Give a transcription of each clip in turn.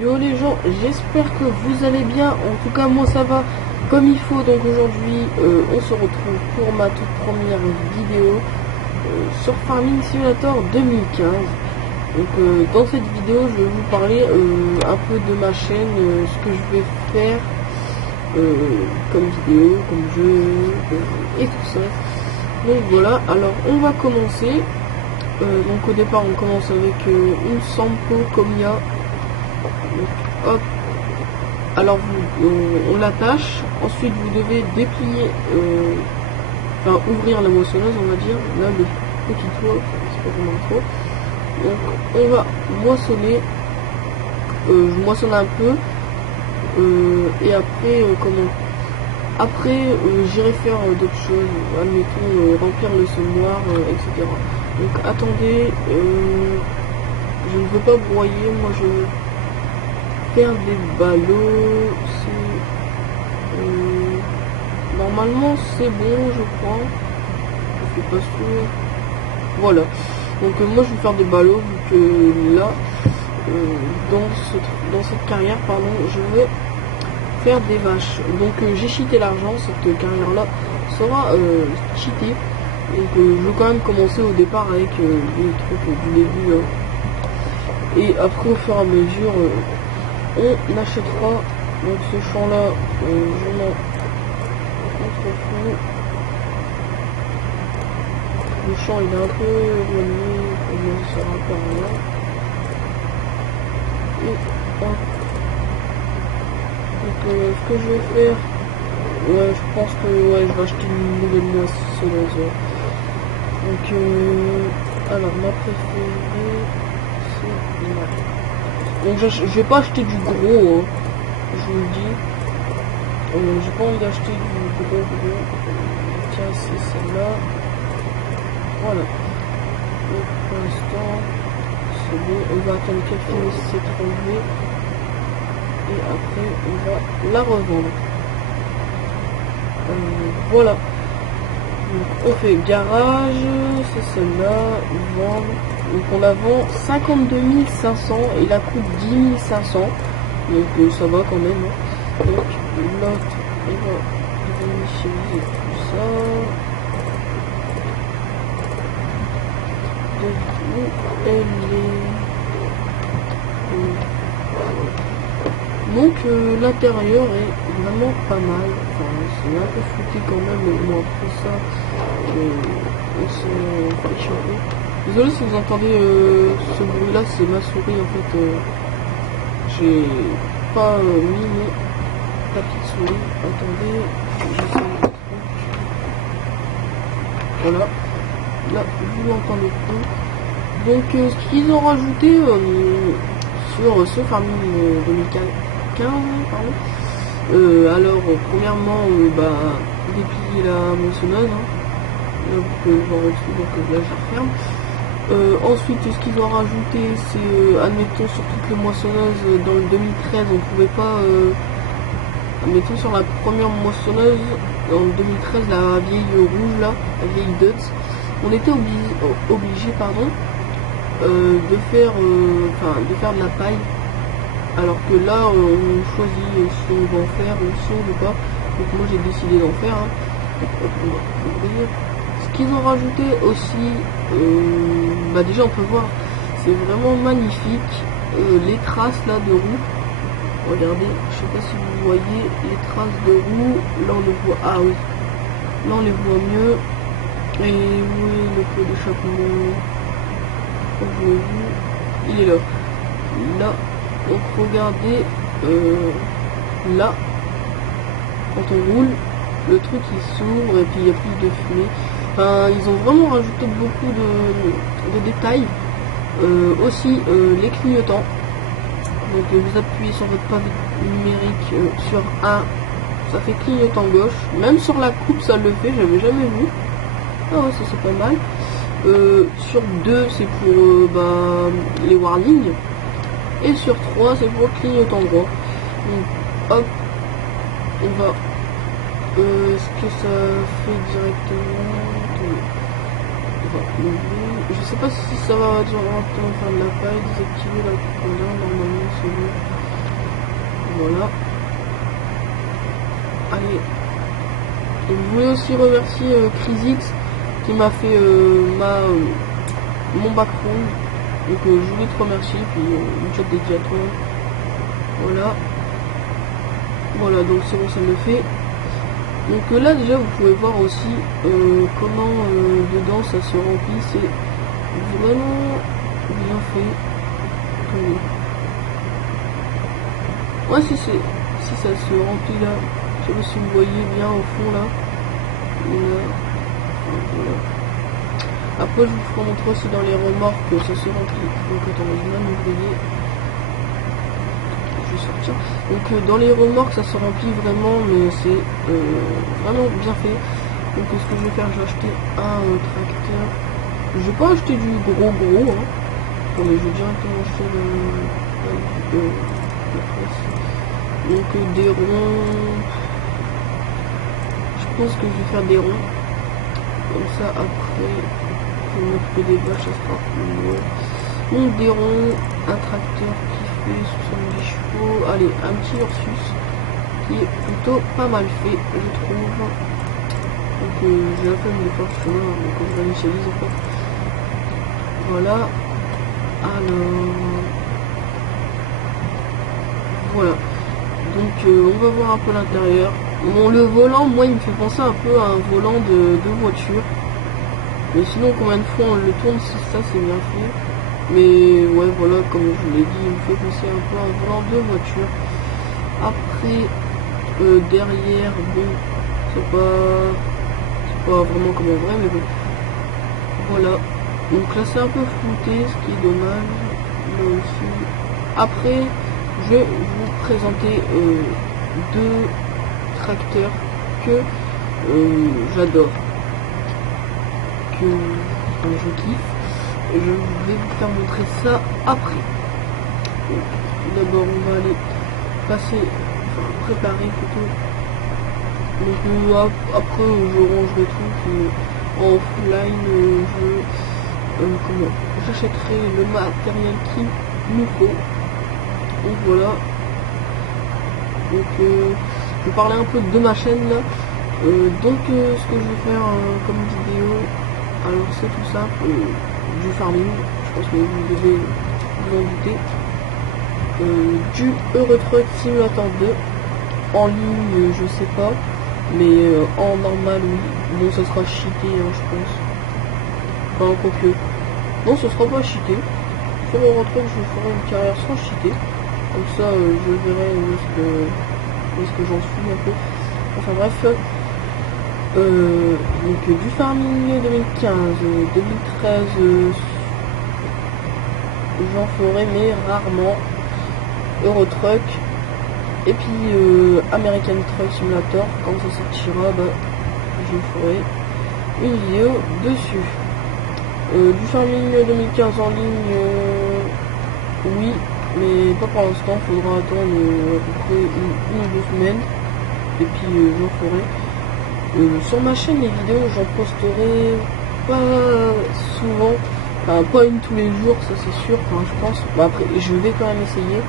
Yo les gens, j'espère que vous allez bien. En tout cas moi ça va comme il faut. Donc aujourd'hui on se retrouve pour ma toute première vidéo sur Farming Simulator 2015. Donc dans cette vidéo je vais vous parler un peu de ma chaîne, ce que je vais faire comme vidéo, comme jeu et tout ça. Donc voilà, alors on va commencer. Donc au départ on commence avec une Sampo Comia. Hop. Alors on l'attache, ensuite vous devez déplier, enfin ouvrir la moissonneuse on va dire, là le petit toit, c'est pas vraiment trop. Donc on va moissonner, je moissonne un peu, et après j'irai faire d'autres choses, admettons remplir le semoir, etc. Donc attendez, je ne veux pas broyer, moi je veux faire des ballots. Normalement c'est bon je crois, je suis pas sûr. Voilà, donc moi je vais faire des ballots vu que là dans cette carrière pardon je vais faire des vaches. Donc j'ai cheaté l'argent, cette carrière là sera cheatée. Donc je vais quand même commencer au départ avec les trucs du début et après au fur et à mesure on achètera. Donc ce champ là je m'en contrefous. Le champ il est un peu éloigné, on sera par là. Et hop. Donc ce que je vais faire, ouais je pense que ouais je vais acheter une nouvelle moissonneuse. Donc alors ma préférée c'est là. Donc je vais pas acheter du gros, hein, je vous le dis. J'ai pas envie d'acheter du gros. Tiens c'est celle-là. Voilà. Donc pour l'instant c'est bon. On va attendre qu'elle finisse cette rangée. Et après on va la revendre. Voilà. Donc on fait garage, c'est celle-là, vendre. Donc on la vend 52 500 et la coûte 10 500. Donc ça va quand même. Hein. Donc l'autre, on va initialiser tout ça. Donc où elle est. Donc l'intérieur est vraiment pas mal. Enfin, c'est un peu foutu quand même, mais bon après ça, on s'en fiche un peu. Désolé si vous entendez ce bruit là, c'est ma souris en fait. J'ai pas mis la petite souris. Attendez, j'essaie le truc. Voilà. Là, vous l'entendez plus. Donc ce qu'ils ont rajouté sur ce Farming 2015, pardon. Alors premièrement déplier la moissonneuse, hein. Là vous pouvez voir au-dessus, donc là je referme. Ensuite ce qu'ils ont rajouté c'est admettons sur toutes les moissonneuses dans le 2013 on pouvait pas admettons sur la première moissonneuse dans le 2013 la vieille rouge là, la vieille Dutz, on était obligé pardon de faire de la paille. Alors que là on choisit si on va en faire ou si on veut pas. Donc moi j'ai décidé d'en faire, hein. On va ouvrir. Ce qu'ils ont rajouté aussi, déjà on peut voir, c'est vraiment magnifique, les traces là de roue. Regardez, je sais pas si vous voyez les traces de roue, là on les voit, ah oui, là on les voit mieux. Et où est le pot d'échappement? Je l'ai vu, il est là. Là, donc regardez, là, quand on roule, le truc il s'ouvre et puis il y a plus de fumée. Enfin, ils ont vraiment rajouté beaucoup de détails. Aussi les clignotants. Donc vous appuyez sur votre pavé numérique sur 1, ça fait clignotant gauche. Même sur la coupe ça le fait, j'avais jamais vu. Ah ouais, ça c'est pas mal. Sur 2 c'est pour les warnings. Et sur 3 c'est pour le clignotant droit. Donc hop, on va ce que ça fait directement. Je sais pas si ça va directement faire de la paille, désactiver la couleur, normalement c'est bon. voilà. Allez. Et je voulais aussi remercier Crisix qui m'a fait mon background. Donc je voulais te remercier, puis une chat dédiée à toi. Voilà. Voilà, donc c'est bon, ça me le fait. Donc là déjà vous pouvez voir aussi comment dedans ça se remplit. C'est vraiment bien fait. Attendez. Ouais, si ça se remplit là. Je sais pas si vous voyez bien au fond là. Voilà. Après je vous ferai montrer aussi dans les remorques que ça se remplit. Donc attendez, je vais m'ouvrir. Je vais sortir. Donc dans les remorques ça se remplit vraiment, mais c'est vraiment bien fait. Donc ce que je vais faire, je vais acheter un tracteur. Je vais pas acheter du gros hein. Attendez, je vais directement acheter la presse. Donc des ronds. Je pense que je vais faire des ronds. Comme ça après, je vais m'occuper des vaches, ça sera mieux. Donc des ronds, un tracteur qui fait 70 chevaux. Allez, un petit Ursus qui est plutôt pas mal fait, je trouve. Donc j'ai la peine de faire ce chemin, donc je vais initialiser quoi. Voilà. Alors voilà. Donc on va voir un peu l'intérieur. Bon, le volant, moi il me fait penser un peu à un volant de voiture. Mais sinon combien de fois on le tourne, si ça c'est bien fait. Mais ouais voilà, comme je vous l'ai dit, il me fait penser un peu à un volant de voiture. Après derrière, bon, c'est pas vraiment comme en vrai, mais bon. Voilà. Donc là c'est un peu flouté, ce qui est dommage. Là aussi. Après, je vais vous présenter deux tracteurs que j'adore, que je kiffe. Et je vais vous faire montrer ça après. D'abord on va aller préparer plutôt. Donc après je rangerai tout en offline. J'achèterai le matériel qu'il nous faut. Donc voilà. Donc je vais parler un peu de ma chaîne là. Donc ce que je vais faire comme vidéo, alors c'est tout simple, du farming, je pense que vous devez vous en douter, du Euro Truck Simulator 2, en ligne je sais pas, mais en normal oui, bon ça sera cheaté hein, je pense, enfin quoique, non ce sera pas cheaté, sur Euro Truck je ferai une carrière sans cheater, comme ça je verrai où est-ce que j'en suis un peu, enfin bref. Donc du farming 2015, 2013 j'en ferai mais rarement. Euro Truck et puis American Truck Simulator, quand ça sortira bah, je ferai une vidéo dessus. Du farming 2015 en ligne oui, mais pas pour l'instant, faudra attendre à peu près une ou 2 semaines et puis j'en ferai. Sur ma chaîne, les vidéos, j'en posterai pas souvent, enfin pas une tous les jours, ça c'est sûr, enfin, je pense. Bon, après, je vais quand même essayer,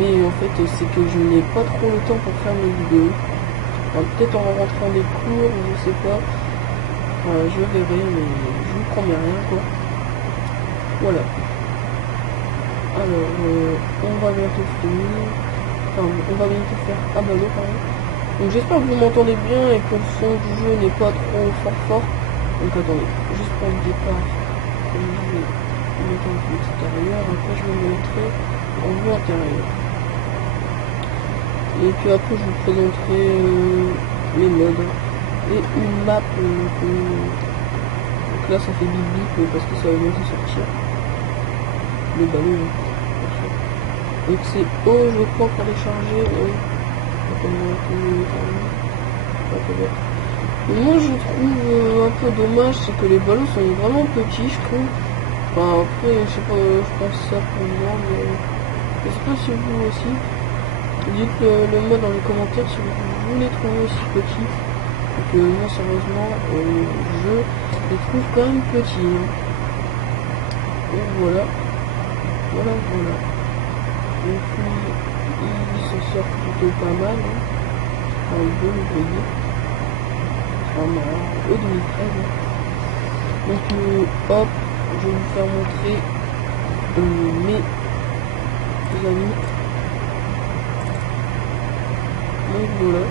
mais en fait, c'est que je n'ai pas trop le temps pour faire mes vidéos. Enfin, peut-être en rentrant des cours, je sais pas. Enfin, je verrai, mais je vous promets rien, quoi. Voilà. Alors, on va bientôt finir. Enfin, on va bientôt faire un ballot, pardon. Donc j'espère que vous m'entendez bien et que le son du jeu n'est pas trop fort. Donc attendez, juste pour le départ, je vais mettre un peu extérieur, après je vais vous montrer en vue intérieure. Et puis après je vous présenterai les modes et une map. Donc là ça fait bip bip parce que ça va bientôt sortir. Le ballon. Donc c'est O je crois pour les charger. Moi je trouve un peu dommage, c'est que les ballons sont vraiment petits, je trouve. Enfin après je sais pas, je pense ça pour moi, mais je sais pas si vous aussi. Dites le mot dans les commentaires si vous les trouvez aussi petits. Donc moi sérieusement je les trouve quand même petits. Donc voilà. Et puis il se sort plutôt pas mal. Hein. Un bon ouvrier. Vraiment, au 2013. Hein. Donc hop, je vais vous faire montrer mes amis. Donc voilà.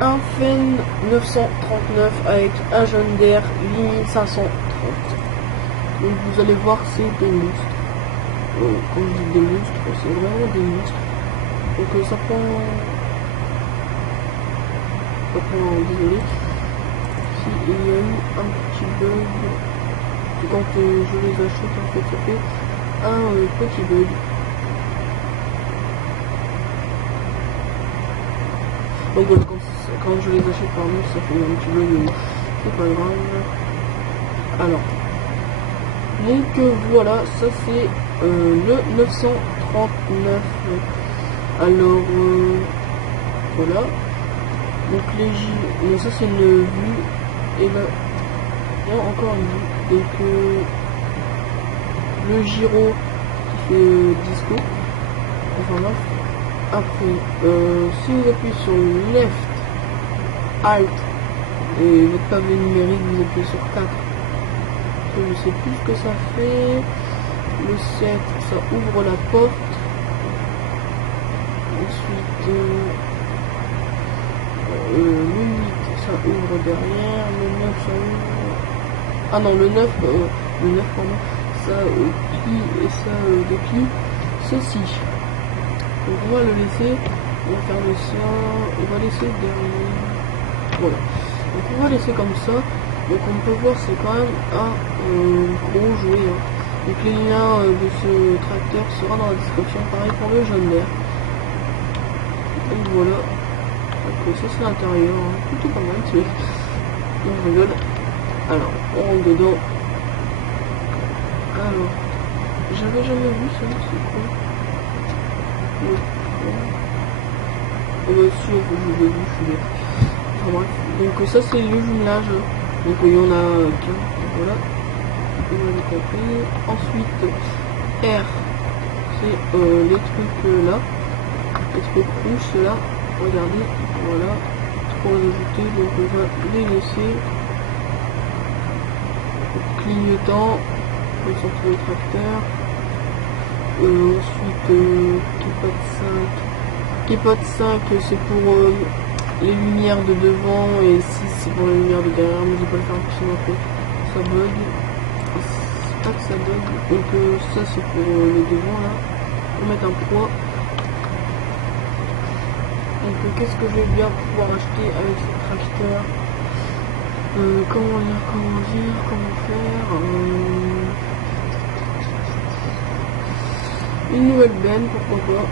Un Fen 939 avec un jaune d'air 8530. Donc vous allez voir, c'est des monstres. Quand je dis des monstres, c'est vraiment des monstres. Donc ça prend... désolé. Si il y a eu un petit bug. Quand je les achète, en fait, ça fait un petit bug. Donc voilà, quand je les achète par nous, ça fait un petit bug, c'est pas grave. Alors, donc voilà, ça c'est le 939. Alors, voilà. Donc les J, donc ça c'est une vue, et là, non, encore une vue. Donc le gyro qui fait disco, enfin bref. Après, si vous appuyez sur Left, Alt et votre pavé numérique, vous appuyez sur 4. Je ne sais plus ce que ça fait. Le 7, ça ouvre la porte. Ensuite, le 8, ça ouvre derrière. Le 9, ça ouvre. Ah non, le 9, pardon, ça plie et ça déplie ceci. Donc on va le laisser, on va faire ça, on va laisser derrière, voilà, donc on va laisser comme ça. Donc on peut voir, c'est quand même un gros jouet, hein. Donc les liens de ce tracteur sera dans la description, pareil pour le jaune d'air. Donc voilà, donc ça c'est l'intérieur, hein. Plutôt pas mal, tu vois. Donc je rigole. Alors on rentre dedans. Alors, j'avais jamais vu ça, c'est quoi? Oh bah si, je l'ai vu, je suis bête. Enfin bref, donc ça c'est le jumelage. Donc il y en a qu'un, voilà. Vous avez compris. Ensuite, R, c'est les trucs là. Les trucs rouges là. Regardez, voilà. Pour les ajouter, donc on va les laisser. Clignotant, on va sortir le tracteur. Ensuite, Keypad 5, c'est pour les lumières de devant, et 6 c'est pour les lumières de derrière, mais je vais pas le faire sinon après ça bug. C'est pas que ça bug. Donc ça c'est pour le devant là. On va mettre un poids. Donc qu'est-ce que je vais bien pouvoir acheter avec ce tracteur? Comment faire une nouvelle benne, pourquoi pas.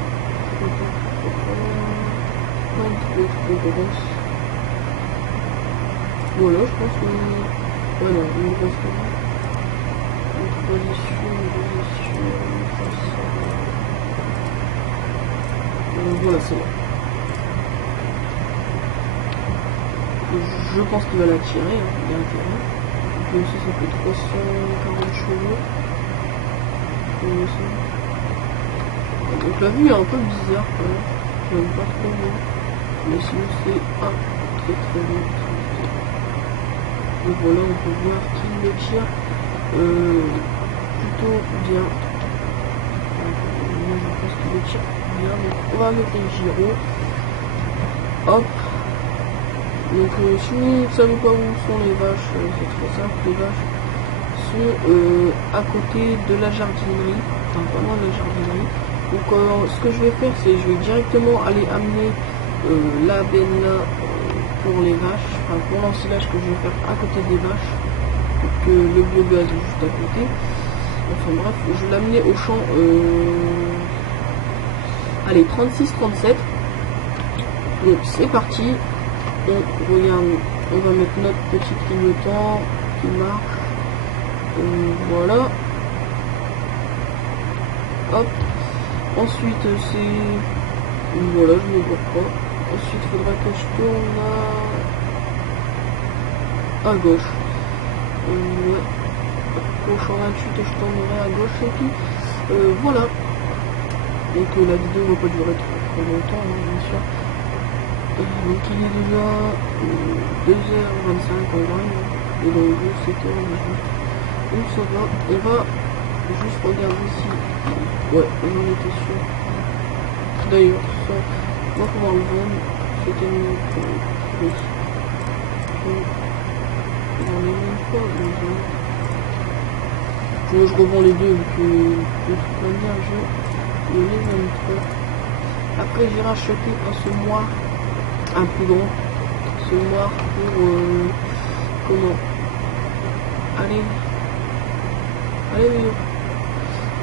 Un petit peu trop grosse. Voilà, je pense que... Voilà, une grosse benne. Une position. Voilà, c'est bon. Je pense qu'il va la tirer, hein, bien intérêt. Donc ça fait 340 chevaux. Donc la vue est un peu bizarre quand même. J'aime pas trop bien. Mais sinon c'est très bien. Donc voilà, on peut voir qu'il le tire plutôt bien. Moi je pense qu'il le tire bien. Donc on va mettre les gyros. Hop. Donc si vous ne savez pas où sont les vaches, c'est très simple, les vaches sont à côté de la jardinerie, enfin pas loin de la jardinerie. Donc ce que je vais faire, c'est je vais directement aller amener la benne là pour les vaches, enfin pour l'ensilage que je vais faire à côté des vaches, pour que le biogaz est juste à côté. Enfin bref, je vais l'amener au champ allez 36-37. Donc c'est parti. On regarde, on va mettre notre petit clignotant qui marche. Voilà. Hop. Ensuite c'est... Voilà, je ne vois pas. Ensuite il faudra que je tourne à gauche. Au champ 28 je tournerai à gauche et puis voilà. Donc la vidéo ne va pas durer trop longtemps, hein, bien sûr. Donc il est déjà 2h25 en live, et dans le jeu 7h18. Donc ça va, on va juste regarder si... Ouais, j'en étais sûr. D'ailleurs, ça, on va pouvoir le vendre. C'était mieux pour le prix. J'en ai même pas besoin. Je revends les deux, vu que de toute manière, je les aime pas. Après, j'ai racheté un semoir, un plus grand semoir pour... comment? Allez, Léo.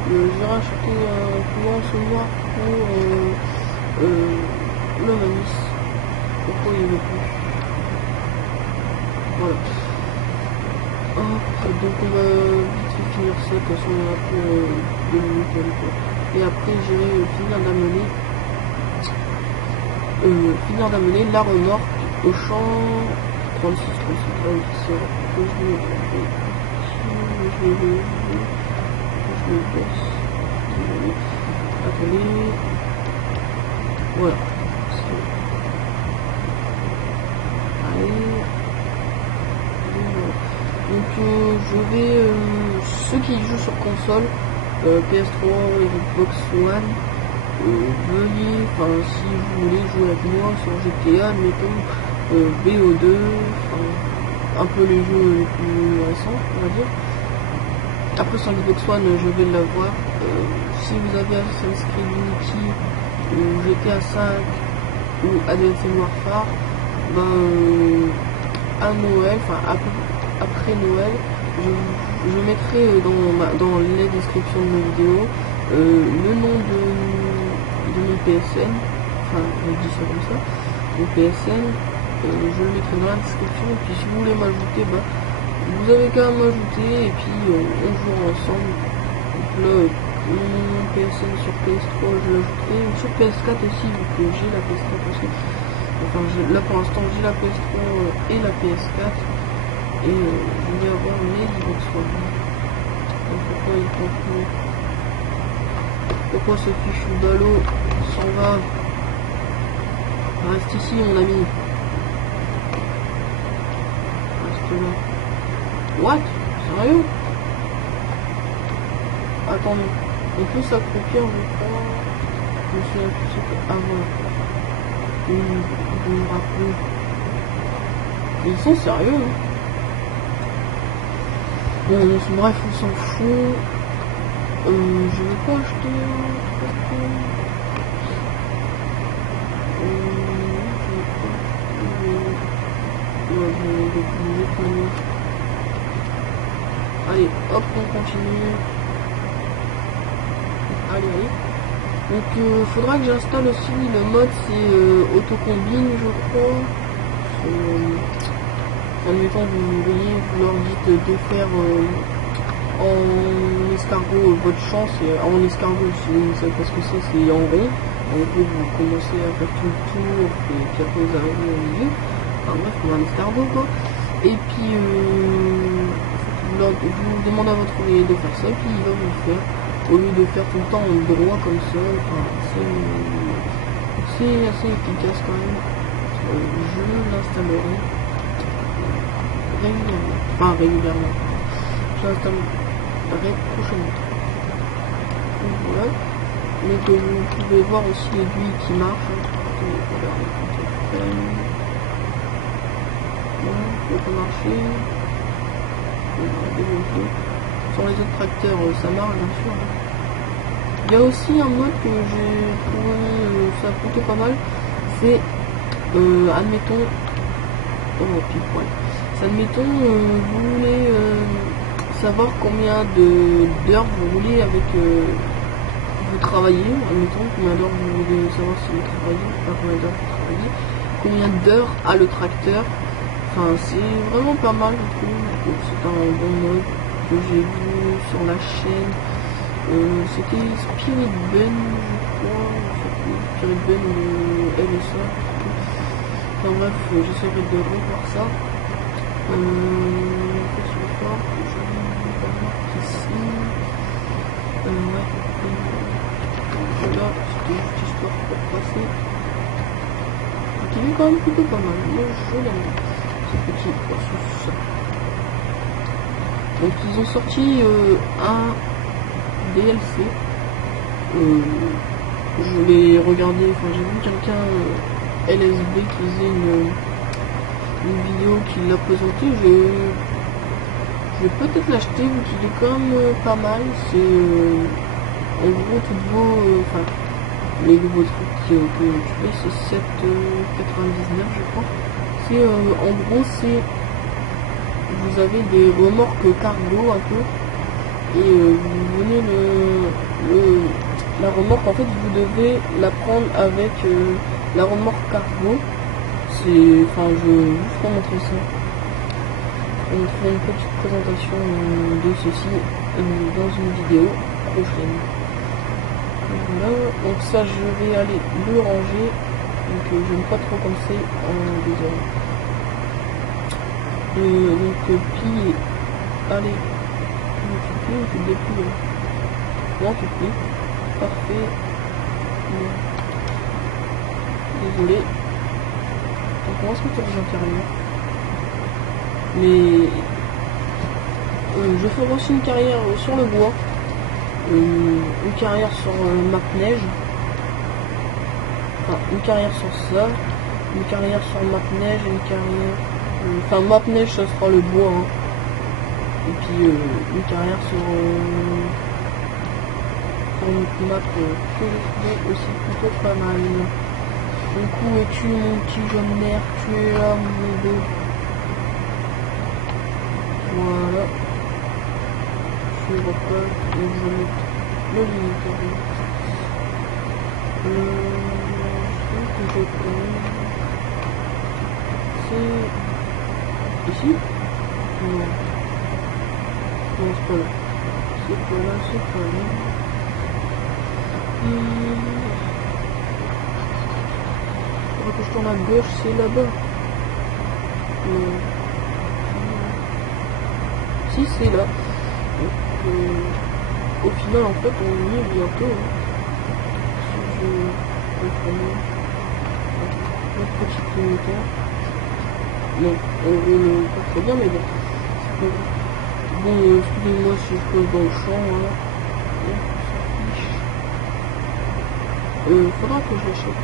J'ai racheté un plus grand semoir pour le maïs. Pourquoi il veut plus? Voilà. Hop, donc on va vite fait finir ça, de toute façon on est là pour 2 minutes quoi. Et après j'irai finir d'amener la remorque au champ 36. Ah oui, c'est vrai que je le baisse. Attendez. Voilà. Allez. Donc je vais, ceux qui jouent sur console, PS3 et Xbox One, veuillez, enfin si vous voulez jouer avec moi sur GTA, mettons BO2, un peu les jeux les plus récents, on va dire. Après sur Xbox One, je vais l'avoir. Si vous avez Assassin's Creed Unity ou GTA 5 ou Advanced Warfare, ben à Noël, enfin après Noël, je mettrai dans les descriptions de mes vidéos le nom de mon PSN, enfin on dit ça comme ça, mon PSN, je le mettrai dans la description, et puis si vous voulez m'ajouter, bah, vous avez qu'à m'ajouter, et puis on jouera ensemble. Donc là, mon PSN sur PS3 je l'ajouterai, sur PS4 aussi, vu que j'ai la PS4 aussi. Enfin là pour l'instant j'ai la PS3 et la PS4. Et je vais avoir mes Xbox One. Donc pourquoi il prend plus? Pourquoi ce fichu ballot s'en va? Reste ici mon ami. Reste là. What? Sérieux? Attendez. On peut s'accroupir, je crois. Je me souviens plus c'était avant. Je me rappelle. Ils sont sérieux, hein? Bon, bref, on s'en fout. Je vais pas acheter allez, hop, on continue. Allez. Donc, faudra que j'installe aussi le mode, c'est autocombine, je crois. Admettons, vous voyez, vous leur dites de faire en escargot votre chance, et en escargot, si vous ne savez pas ce que c'est en rond. En gros, vous commencez à faire tout le tour, et puis après vous arrivez au milieu. Enfin bref, pour un escargot quoi. Et puis, vous demandez à votre ouvrier de faire ça, et puis il va vous le faire. Au lieu de faire tout le temps en droit comme ça, enfin, c'est assez efficace quand même. Je l'installerai régulièrement. Enfin, régulièrement. Je l'installerai prochainement. Donc voilà. Donc vous pouvez voir aussi l'aiguille qui marche. Regardez quand elle fait. Bon, ça peut marcher. On va développer. Sur les autres tracteurs, ça marche bien sûr. Il y a aussi un mode que j'ai trouvé ça plutôt pas mal. C'est admettons. Oh pile poil. Admettons, vous voulez savoir combien d'heures vous voulez avec vous travaillez, admettons combien d'heures vous voulez savoir si vous travaillez, pas combien d'heures vous travaillez, combien d'heures a le tracteur. Enfin c'est vraiment pas mal je trouve, c'est un bon mode que j'ai vu sur la chaîne. C'était Spirit Ben je crois, Spirit Ben ou LSA. Enfin bref, j'essaierai de revoir ça. Qu'est-ce que je vais faire ici? Ouais. Voilà, c'était juste histoire pour passer. Donc il est quand même plutôt pas mal. Moi je l'aime bien. Ce petit processus. Donc ils ont sorti un DLC. Je l'ai regardé, enfin j'ai vu quelqu'un LSB qui faisait une vidéo qui l'a présenté. Je vais peut-être l'acheter vu qu'il est quand même pas mal. C'est en gros toutes vos les nouveaux trucs que tu payes, c'est 7,99 je crois. C'est en gros c'est vous avez des remorques cargo un peu et vous venez la remorque, en fait vous devez la prendre avec la remorque cargo. C'est, enfin je vais juste vous montrer ça. On fera une petite présentation de ceci dans une vidéo prochaine. Voilà, donc ça je vais aller le ranger. Donc j'aime pas trop comme c'est en désordre. Donc puis allez, tu plies ou tu te déplies? Non, tu plies. Parfait. Non. Désolé. Donc on va se mettre aux intérieurs. Mais je ferai aussi une carrière sur le bois, une carrière sur map neige, enfin une carrière sur ça, une carrière sur map neige, une carrière, enfin map neige ça sera le bois, hein. Et puis une carrière sur une map que je trouve aussi plutôt pas mal. Du coup es-tu mon petit jaune nerf, tu es là mon beau. Voilà. Je vois pas, donc je vais mettre le limitaire. Ce que je prends, c'est ici? Non. Non, c'est pas là. C'est pas là, c'est pas là. Faudrait que je tourne à gauche, c'est là-bas. Non. Si c'est là. Donc, au final en fait on y est bientôt. Hein. Si je comprends bien. Notre petit limitaire. Non, on roule pas très bien mais bon. Bon, excusez-moi si je pose dans le champ. Hein. Faudra que je l'achète.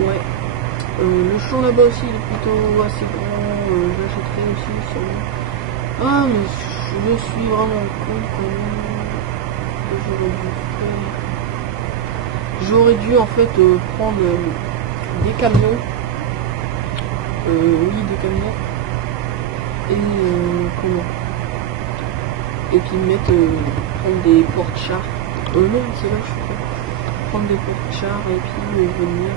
Ouais. Le champ là-bas aussi il est plutôt assez grand. J'achèterai aussi sûrement. Ah mais je suis vraiment con quand même. J'aurais dû en fait prendre des camions. Oui, des camions. Et comment? Et puis mettre prendre des porte-chars. Non, c'est là je suis pas. Prendre des porte-chars et puis venir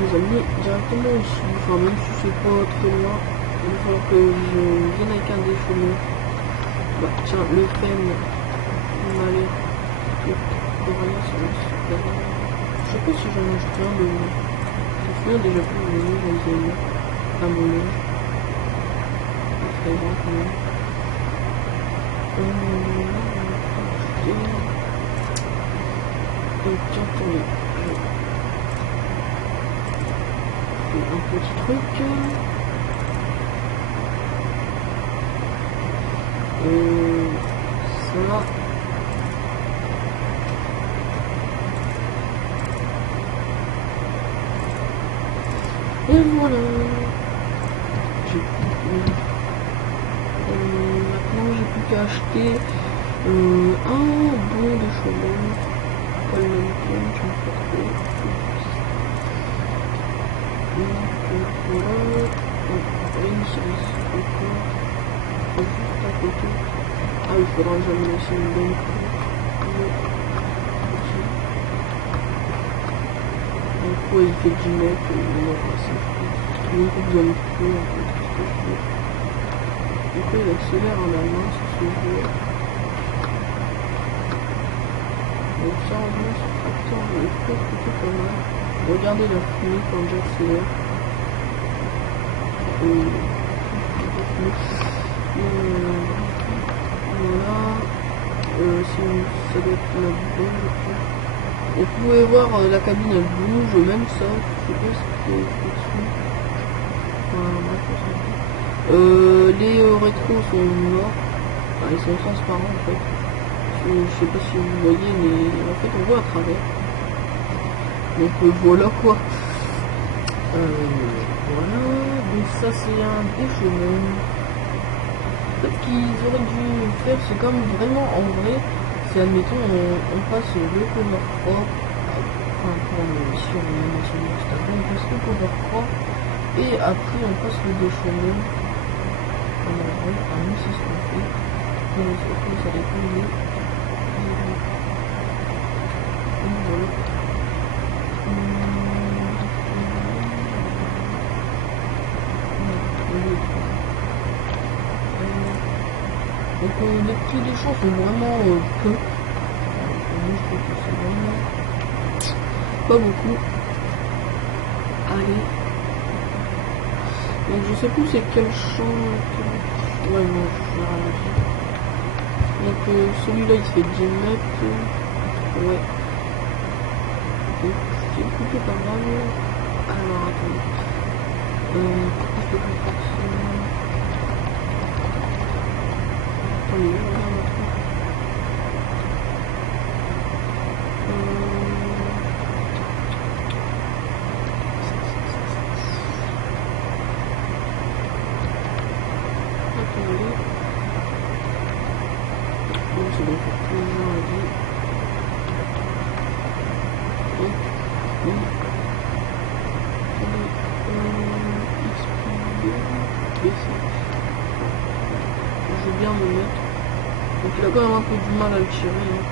les amener directement ici. Enfin même si c'est pas très loin. Il va falloir que je vienne avec un déchaîneur. Bah tiens, le pen m'a l'air de rien sur le super. Je sais pas si j'en ai acheté un de moi. Je me souviens déjà plus de mon j'en ai mis à mon âge. C'est très grand quand même. Donc tiens, attendez. Je fais un petit truc. Ça. Et voilà. Maintenant j'ai plus qu'à acheter un bon de cheveux. Pas le même temps, je ne sais pas trop. Voilà. Une série encore. Juste à côté. Ah, il faudra que j'amène aussi une bonne coupe. Donc, ouais, il fait 10 mètres. Non, c'est une coupe j'aime trop en fait. Qu'est-ce que je fais? Du coup, il accélère en allemand, c'est ce que je veux. Donc, ça, en vrai, ce tracteur, je le trouve plutôt pas mal. Regardez la fumée quand j'accélère. Voilà. si ça doit être la bonne, je crois. Vous pouvez voir la cabine elle bouge, même ça, je sais pas ce qui est dessus. Voilà, bref, on s'en fout. Les rétros sont morts, enfin, ils sont transparents en fait. Je sais pas si vous voyez, mais en fait on voit à travers. Donc voilà quoi. Voilà, donc ça c'est un déchaînement. En fait, ce qu'ils auraient dû faire, c'est comme vraiment en vrai. C'est admettons, on passe le cover 3, enfin si on a mentionné juste avant, on passe le cover 3 et après on passe le déchaînement. En vrai, à nous c'est ce qu'on fait. Donc ça dépend de... Donc voilà. Donc les prix des champs sont vraiment peu. Moi je trouve que c'est vraiment pas beaucoup. Allez. Donc je sais plus c'est quel champ. Ouais non, je vais ralentir. Donc celui-là il fait 10 mètres. Ouais. Donc c'est plutôt pas mal. Alors attendez. Pourquoi je peux pas faire ça? Attendez, je regarde un truc. Attendez. Bon, c'est bon, faut que je regarde. Donc, oui. Je vais bien me mettre. Donc il a quand même un peu du mal à le tirer. Hein.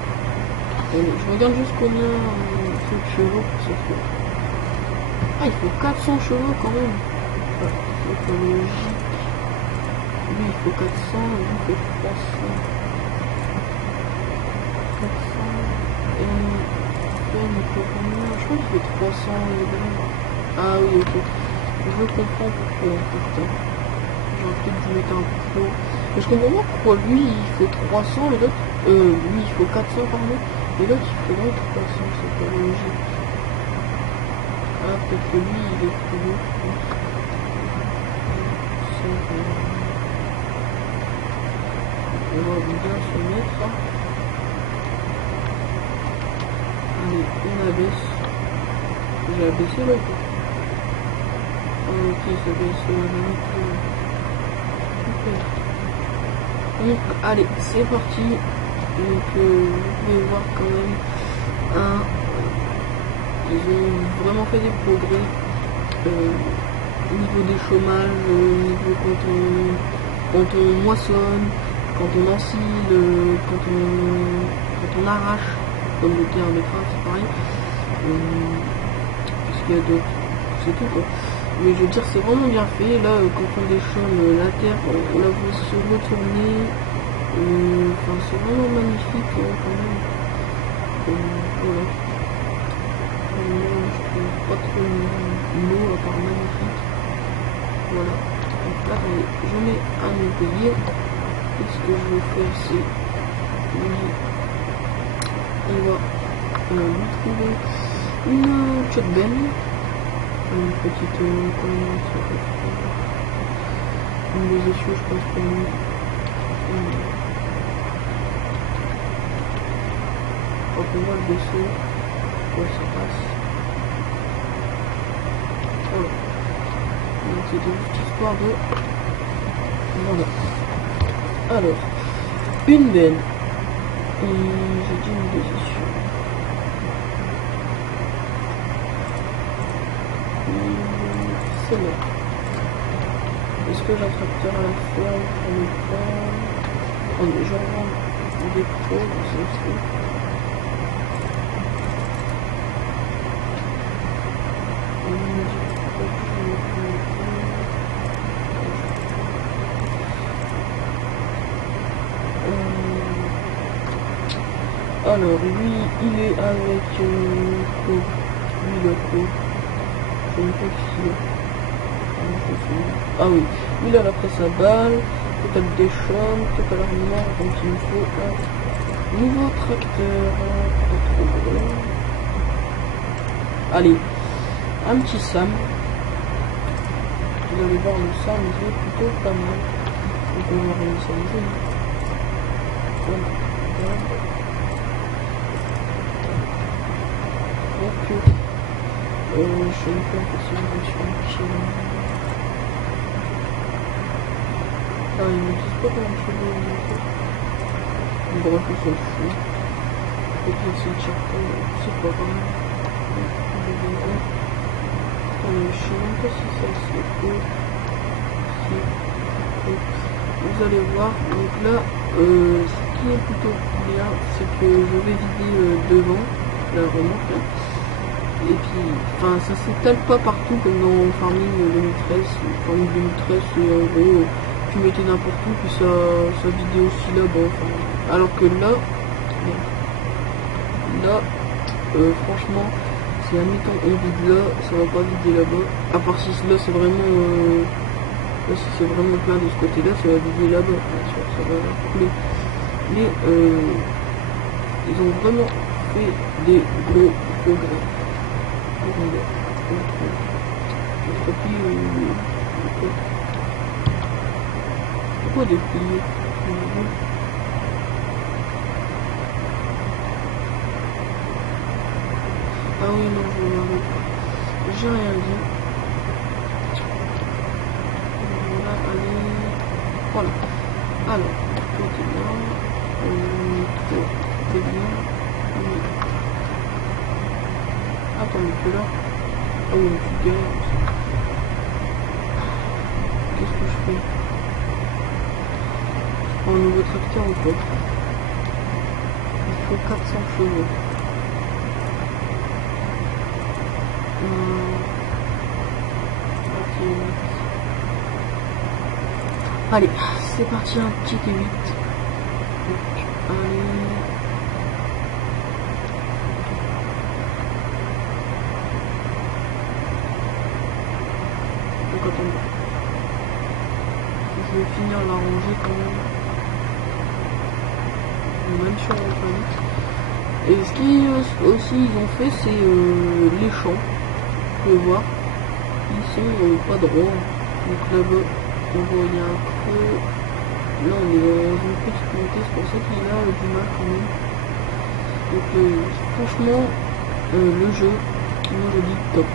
Je regarde juste combien de chevaux pour ce fait. Ah, il faut 400 chevaux quand même. C'est logique. Lui il faut 400, lui il faut 300. 400. Et il faut combien? Je crois qu'il fait 300 et bien. Ah oui, ok. Je comprends pourquoi en fait. J'aurais peut-être dû mettre un peu trop. Mais je comprends pas pourquoi lui il faut 300 et l'autre. Lui il faut 400 pardon. Et l'autre il faudrait 300, c'est pas logique. Ah peut-être que lui il est plus haut. On va bien se mettre. Allez, on abaisse. J'ai abaissé là. Ok, ça baisse la limite. Super. Donc, allez, c'est parti. Donc, vous pouvez voir quand même. Ils ont vraiment fait des progrès. Au niveau des chômages, au niveau quand on moissonne, quand on ensile, quand on arrache, comme le terme métrage, c'est pareil. Parce qu'il y a d'autres. C'est tout quoi. Mais je veux dire, c'est vraiment bien fait. Là, quand on déchaume la terre, on la voit se retourner. Enfin, c'est vraiment magnifique quand même. Voilà. Je trouve pas trop le mot à part magnifique. Voilà. Donc là, je mets un ouvrier. Et ce que je vais faire, c'est on va lui trouver une shotgun. Une petite comment ça s'appelle, une des essieux, je pense, pour nous. Hop, on va le baisser. Ouais, ça passe. Voilà. Donc c'était juste histoire de... Voilà. Alors, une benne. Et j'ai dit une des essieux. Celle-là. Est-ce que j'attracteur à la ferme pour le prendre? On est genre des pros, c'est aussi. Alors lui il est avec Co. Lui le Co. Je ne sais pas qui c'est. Ah oui, lui il a après sa balle, total des chambres, total armement, donc il me faut là. Nouveau tracteur, pas trop gros. Allez, un petit Sam. Vous allez voir, le Sam il est plutôt pas mal. Donc on va réinitialiser. Voilà. Donc, je ne sais pas si je suis un petit. Ah, ils me disent pas comment je vais le faire. Bref, on s'en fout. Peut-être c'est le charpent, c'est pas grave. Je sais même pas si ça se peut. Vous allez voir, donc là, ce qui est plutôt bien, c'est que je vais vider devant la remorque là. Et puis, enfin, ça s'étale pas partout comme dans Farming 2013. Farming 2013, c'est en gros, tu mettais n'importe où, puis ça vidait aussi là-bas. Enfin, alors que là, franchement, si admettons on vide là, ça va pas vider là-bas. À part si là c'est vraiment là, si c'est vraiment plein de ce côté-là, ça va vider là-bas. Ça va couler. Mais ils ont vraiment fait des gros progrès. Pourquoi déplier? Ah oui, non, je regarde pas. J'ai rien dit. Voilà, allez. Voilà. Alors, tout est bien. Tout est bien. Oui. Attends, mais que là. Ah oui, tu galères. Qu'est-ce que je fais? Je prends un nouveau tracteur ou quoi? Il faut 400 chevaux. Allez, c'est parti, un petit T8. Donc, allez. Donc attendez. Je vais finir la rangée quand même. Même sur mon planète. Et ce qui aussi ils ont fait, c'est les champs. Vous pouvez voir. Ils sont pas droits. Donc là-bas, on voit il y a un creux. Là on est dans une petite montée, c'est pour ça qu'il a du mal quand même. Donc franchement, le jeu, moi je dis top.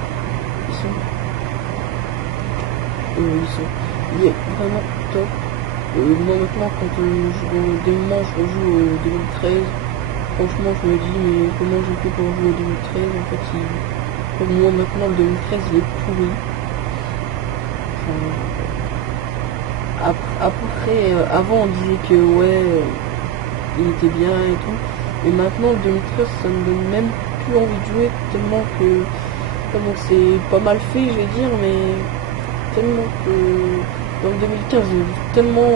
Il est vraiment top. Moi maintenant quand des moments je rejoue au 2013, franchement je me dis mais comment j'ai fait pour jouer au 2013, en fait pour moi maintenant le 2013 il est pourri. Après, avant on disait que ouais, il était bien et tout, et maintenant le 2013 ça me donne même plus envie de jouer tellement que c'est pas mal fait, je vais dire, mais tellement que dans le 2015 j'ai tellement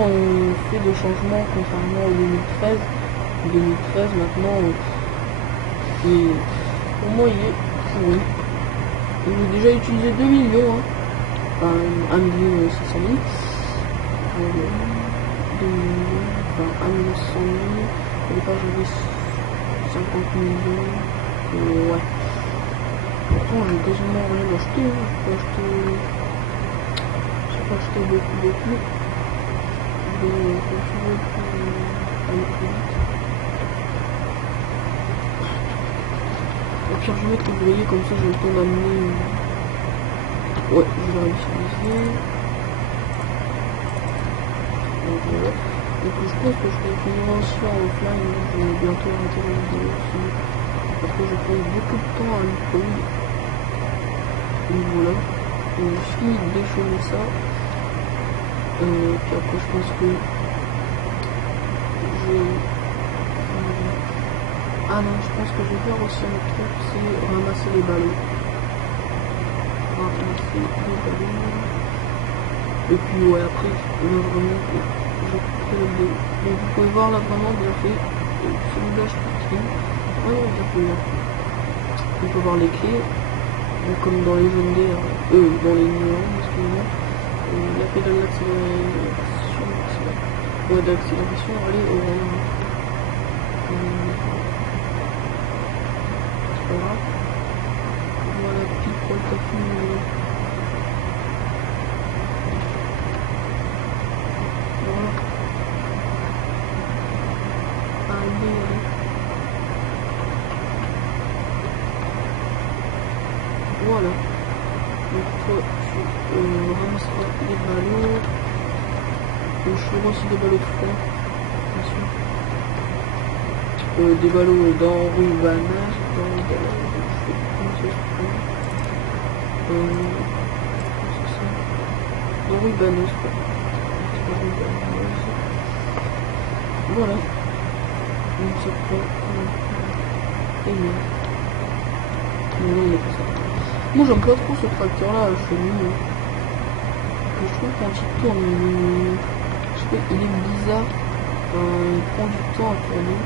fait de changements contrairement au 2013. 2013 maintenant, pour moi il est pourri. J'ai déjà utilisé 2 millions, hein. Enfin 1 million 600 000. 2 millions, enfin 1 million 600 000. Au départ j'avais 50 millions. Ouais. Pourtant j'ai quasiment rien acheté, hein. J'ai pas acheté beaucoup. Mais quand tu veux aller plus vite. Au pire je vais mettre ouvrier, comme ça j'ai le temps d'amener. Ouais, je vais l'utiliser. Donc voilà. Donc je pense que je vais finir aussi en offline. Je vais bientôt arrêter la vidéo aussi. Parce que je passe beaucoup de temps à l'icône. Donc voilà. Donc je finis de déchaîner ça. Puis après je pense que ah non, je pense que je vais faire aussi un autre truc, c'est ramasser les ballons. Et puis ouais, après là vraiment je couperai le vidéo. Donc vous pouvez voir là vraiment bien fait. Celui-là je trouve qu'il vraiment bien fait. On peut voir les clés. Donc, comme dans les jaunes d'air, dans les nuances, excusez-moi. La pédale d'accélération, elle est orange. C'est pas grave. Voilà, pile pour le tapis. Voilà. Allez. Voilà. Donc toi, tu ramasseras les ballots. Je ferai aussi des ballots de fond. Bien sûr. Des ballots d'enrubanage. D'enrubanage, quoi. Voilà. Donc ça prend. Et merde. Non, il n'y a pas ça. Moi j'aime pas trop ce tracteur là, je trouve quand il tourne, je sais pas, il est bizarre, il prend du temps à tourner.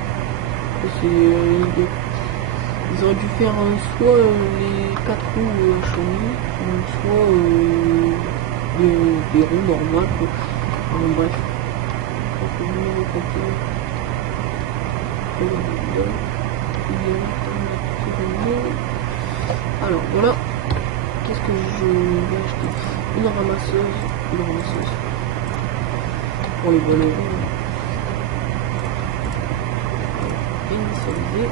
Ils auraient dû faire soit les 4 roues chenilles, soit des roues normales. Enfin, bref. Alors voilà. Qu'est-ce que je vais acheter? Une ramasseuse pour les ballots. Initialiser.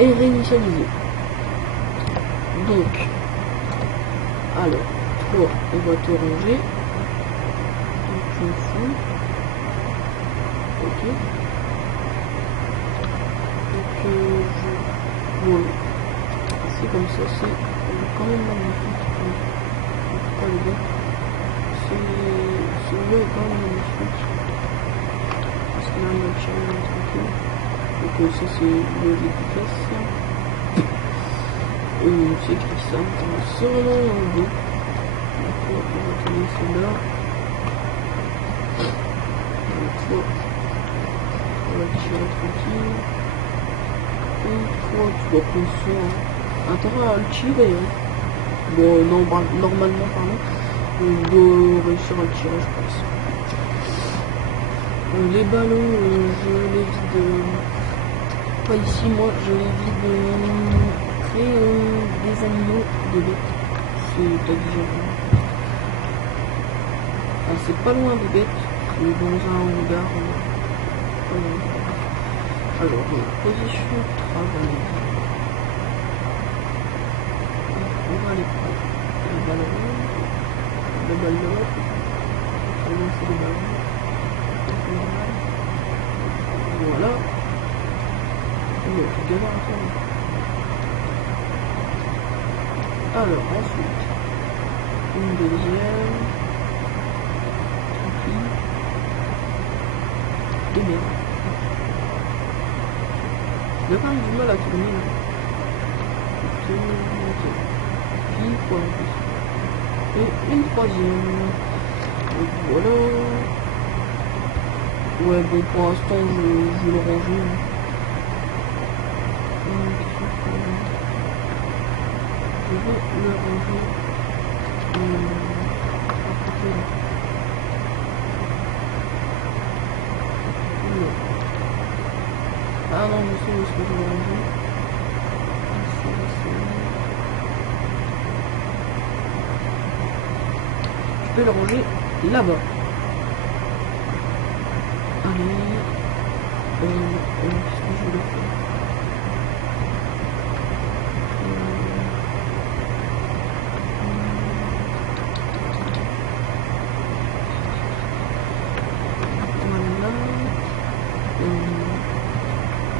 Et réinitialiser. Donc, alors, toi, on va te ranger. Donc, tu me fous. Ok. Voilà. C'est comme ça, c'est quand même magnifique. Pas les gars. Celui-là est quand même magnifique. Parce qu'il arrive à le tirer tranquille. Donc ça c'est le dédicace. C'est écrit ça. C'est vraiment beau. Donc on va tourner celui-là. Donc toi, on va le tirer tranquille. Et toi, tu dois prendre soin. Intérêt à le tirer. Hein. Bon, non, normalement, pardon. On doit réussir à le tirer, je pense. Les ballots, je les vide. Pas ici, moi, je les vide. Créer des animaux, des bêtes. C'est-à-dire. C'est pas loin des bêtes. C'est dans un hangar. Alors, position de travail. On va aller prendre les ballons. Le ballon. On va lancer les ballons. Voilà. Oh, c'est galère à faire. Alors, ensuite, une deuxième. Tranquille. Et merde. Il y a quand même du mal à tourner là. Puis quoi en plus. Et une troisième. Donc voilà. Ouais bon pour l'instant je vais le ranger. Je vais le ranger. Ah non, je sais où est-ce que je vais ranger. Je peux le ranger là-bas. Allez. Qu'est-ce que je vais faire?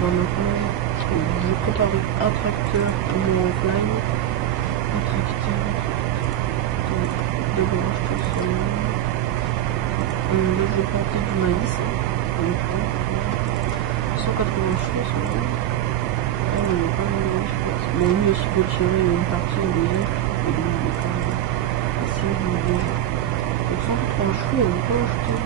Maintenant, je prépare un tracteur pour mon offline. Un tracteur. D'abord, je pense là, je vais planter du maïs. 180 choses. Bon, lui aussi, il faut tirer une partie au deuxième. Et lui, il est quand même assez mauvais. Donc 180 chevaux, on peut acheter.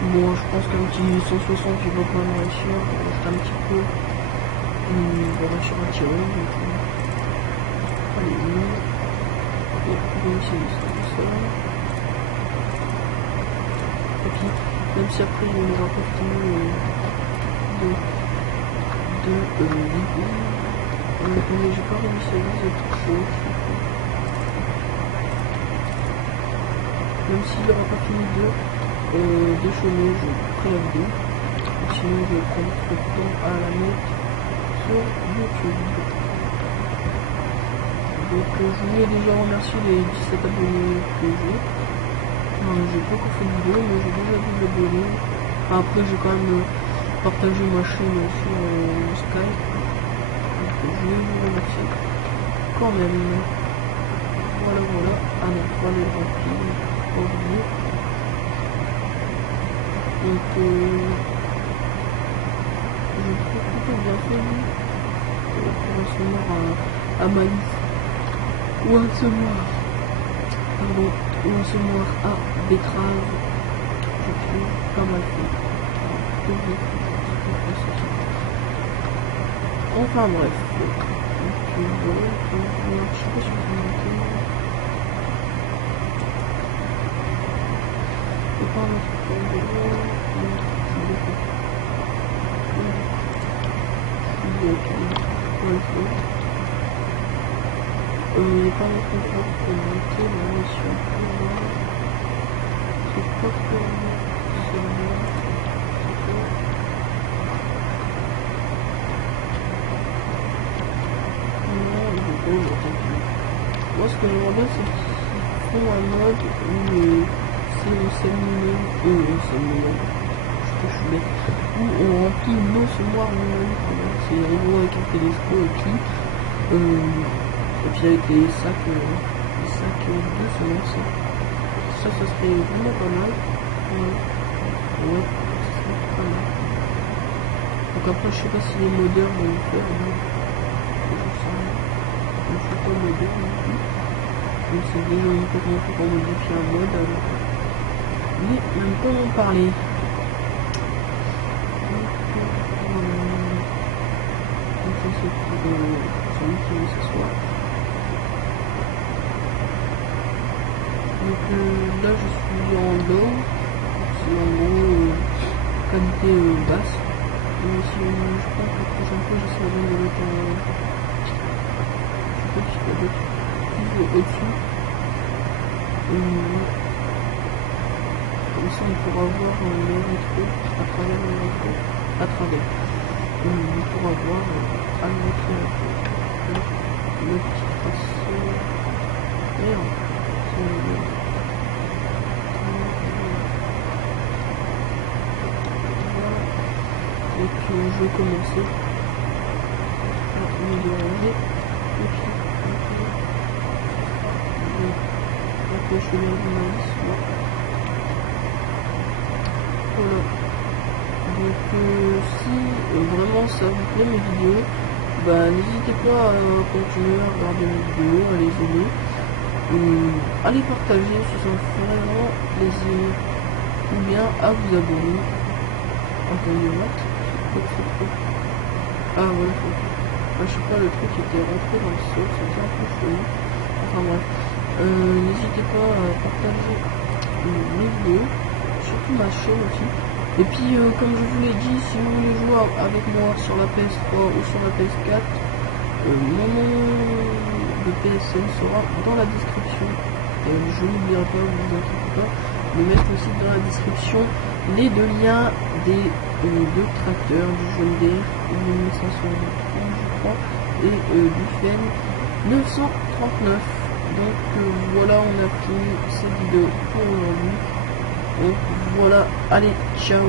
Bon, Bon, je pense qu'un petit 160, il va quand même réussir. Il reste un petit peu. Il va réussir à tirer. Donc, allez, non. Et on va essayer ça. Et puis, même si après, il nous rapporte mais j'ai pas réussi à viser trop chaud. Même s'il n'aura pas fini de chômer, je ferai la vidéo. Sinon, je vais prendre trop de temps à la mettre sur YouTube. Donc, je voulais déjà remercier les 17 abonnés que j'ai. J'ai pas encore fait de vidéo, mais j'ai déjà 12 abonnés. Après, j'ai quand même partagé ma chaîne sur Skype. Donc, je voulais vous remercier quand même. Voilà, voilà. Ah non, pas les vampires. Pas oublié. Donc, je trouve plutôt bien fait pour un semoir à maïs. Ou un semoir. Pardon. Ou un semoir à betterave. Je trouve pas mal fait. Enfin bref. Donc, voilà. Je sais pas si vous montez. Et par notre et par notre contrôle pour monter la mission c'est pas trop moi ce que j'aimerais bien c'est qu'ils font un mode où c'est où on remplit nos semoirs nous-mêmes. C'est rigolo avec un télescope et puis avec les sacs de semences. Ça serait vraiment pas mal. Ouais, ça serait pas mal. Donc après je sais pas si les modeurs vont le faire. Je sais pas modeur non plus. Donc c'est déjà une fois qu'on peut modifier un mode. Mais même pas en parler. C'est pour celui ce soir. Donc là je suis en low, c'est en gros qualité basse. Mais si je pense que la prochaine fois j'essaierai de le mettre en je sais pas si je peux mettre au-dessus. Comme ça on pourra voir le rétro à travers le rétro. On pourra voir avec le petit traceau. Merde, et puis je vais commencer à améliorer et puis je vais le voilà. Donc si vraiment ça vous plaît mes vidéos, n'hésitez pas à continuer à regarder mes vidéos, à les aimer, à les partager si ça vous ferait vraiment plaisir, ou bien à vous abonner. Attendez, what? Ah voilà, je sais pas, le truc était rentré dans le sol, c'était un peu chelou. Enfin bref, n'hésitez pas à partager mes vidéos, surtout ma chaîne aussi. Et puis comme je vous l'ai dit, si vous voulez jouer avec moi sur la PS3 ou sur la PS4, mon nom de PSN sera dans la description. Je n'oublierai pas, vous inquiétez pas, de mettre aussi dans la description les deux liens des deux tracteurs, du John Deere 1530 je crois, et du FEN 939. Donc voilà, on a fini cette vidéo pour aujourd'hui. Donc voilà, allez, ciao.